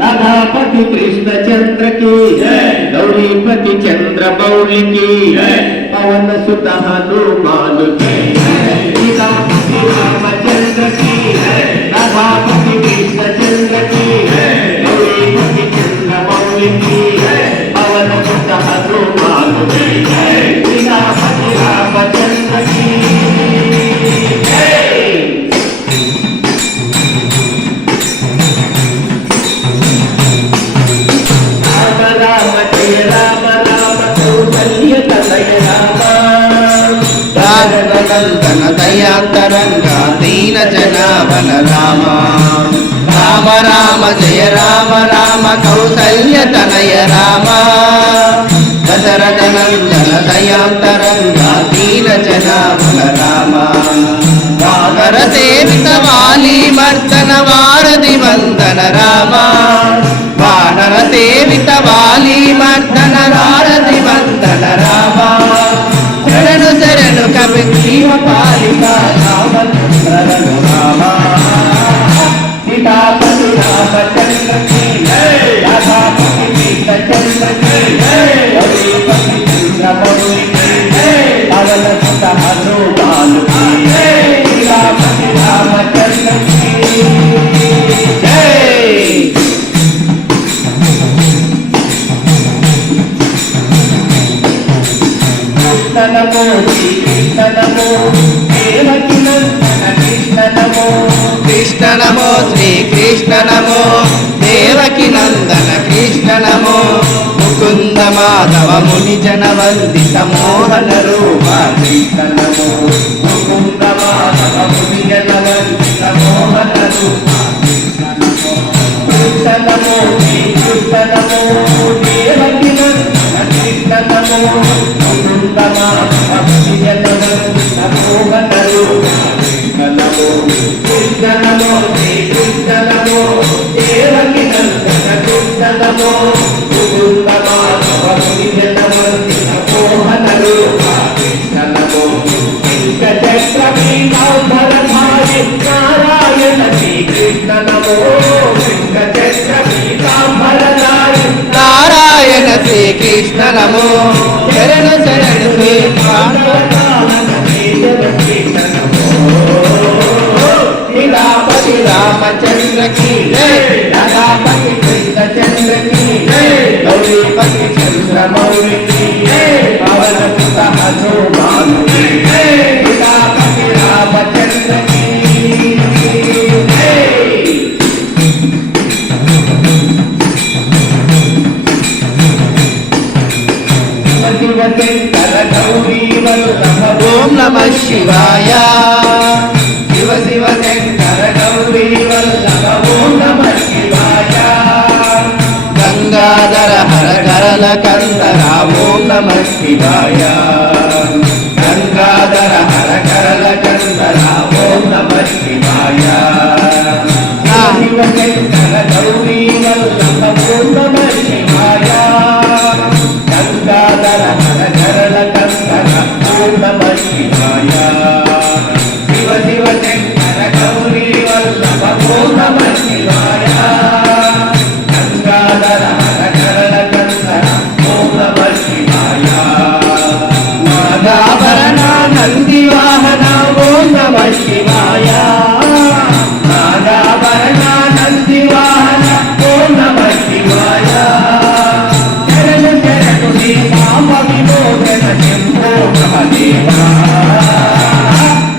राधापति कृष्णचंद्र की गौरीपति चंद्रमौलि की पवन सुत हनुमान की सीतापति रामचंद्र की राधापति कृष्णचंद्र की गौरीपति चंद्रमौलि की पवन सुत हनुमान की सीतापति रामचंद्र की नंदन दयांतरंगा दीन जनावन राम राम राम जय राम राम कौसल्य तनय राम दशरथ नंदन दयांतरंगा दीन जनावन राम वानर सेवित वाली मर्दन वारधि वंदन राम वानर सेवित वाली मर्दन वारधि वंदन राम शरणु शरणु कवि शिव पालिका राम सीतापति रामचंद्र की राधापति कृष्णचंद्र की गौरीपति चंद्रमौलि की पवन सुत हनुमान की सीतापति रामचंद्र की जय। नमो श्री कृष्ण नमो देवकी नंदन कृष्ण नमो कृष्ण नमो श्री कृष्ण नमो देवकी नंदन कृष्ण नमो मुकुंद माधव मुनि जन वंदित मोहन रूप कृष्ण नमो मुकुंद माधव मुनि जन वंदित मोहन रूप कृष्ण नमो श्री कृष्ण नमो देवकी नंदन कृष्ण नमो मुकुंद माधव मुनि जन वंदित मोहन रूप कृष्ण नमो कृष्ण नमो श्री कृष्ण नमो देवकी नंदन कृष्ण नमो मुकुंद माधव मुनि जन वंदित मोहन रूप कृष्ण नमो चक्र पीतांबरधारी नारायण श्री कृष्ण नमो चक्र पीतांबरधारी नारायण श्री कृष्ण नमो शरण शरण श्री सीतापति रामचंद्र की जय राधापति कृष्णचंद्र की जय गौरीपति चंद्रमौलि की जय पवन सुत हनुमान की जय सीतापति रामचंद्र की जय। शिवशंकर गौरी वल्लभ ओम नमः शिवाय शिव शिव शंकर गौरी वल्लभ ओम नमः शिवाय गंगाधर हर करल कंदर ओम नमः शिवाय गंगाधर हर करल कंदर ओम नमः शिवाय शिव शंकर गौरी वल्लभ ओम नमः शिवाय गंगाधर हर करल कंदर ओम नमः शिवाय शिव शिव शंकर गौरी वल्लभ ओम नमः शिवाय गंगाधर हर करल कंदर ओम नमः शिवाय नागाभरण नंदी वाहन ओम नमः शिवाय नागाभरण नंदी वाहन ओम नमः शिवाय शरण शरण राम विमोचन शंभो महादेवा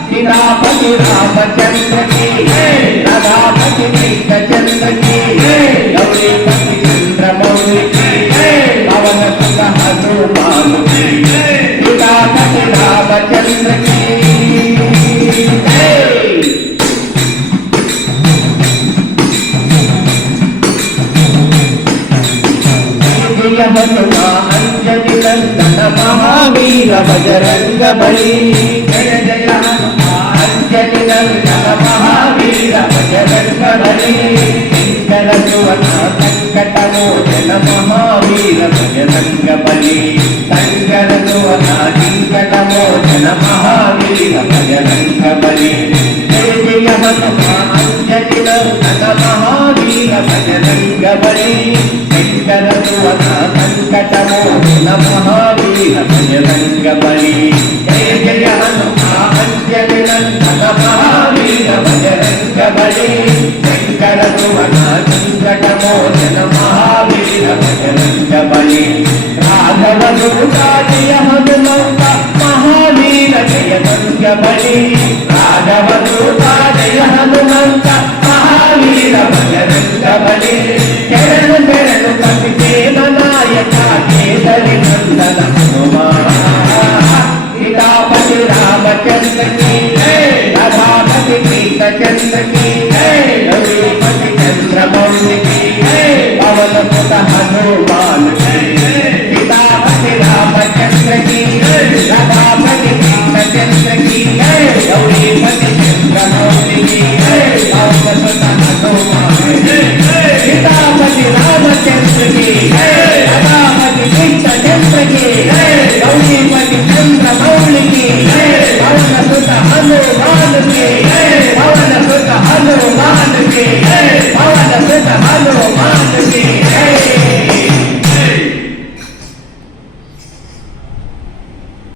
सीतापति रामचंद्र की जय राधापति कृष्णचंद्र की जय गौरीपति चंद्रमौलि की जय पवन सुत हनुमान की जय सीतापति रामचंद्र की जय। अंजलि नंदन महावीर बजरंग बली जय जय अंजलि नंदन महावीर बजरंग बली शंकर सुवन संकट मोचन महावीर बजरंग बली शंकर सुवन संकट मोचन महावीर बजरंग बली जय जय अंजलि नंदन महावीर बजरंग బజరంగ బలి శంకర సువన సంకటమోచన మహావీర బజరంగ బలి జయ జయ హనుమాంజలి నందన మహావీర బజరంగ బలి శంకర సువన సంకటమోచన మహావీర బజరంగ బలి రాఘవ దూతాజయ హనుమంత మహావీర జయదంగ బలి రాఘవ దూతాజయ హనుమంత మహావీర బజరంగ బలి శరణు శరణు కపి దేవ నాయక కేసరి నందన హనుమా సీతాపతి రామచంద్ర की जय राधापति कृष्णचंद्र की जय रघुपति चंद्रमौलि की जय पवन सुत हनुमान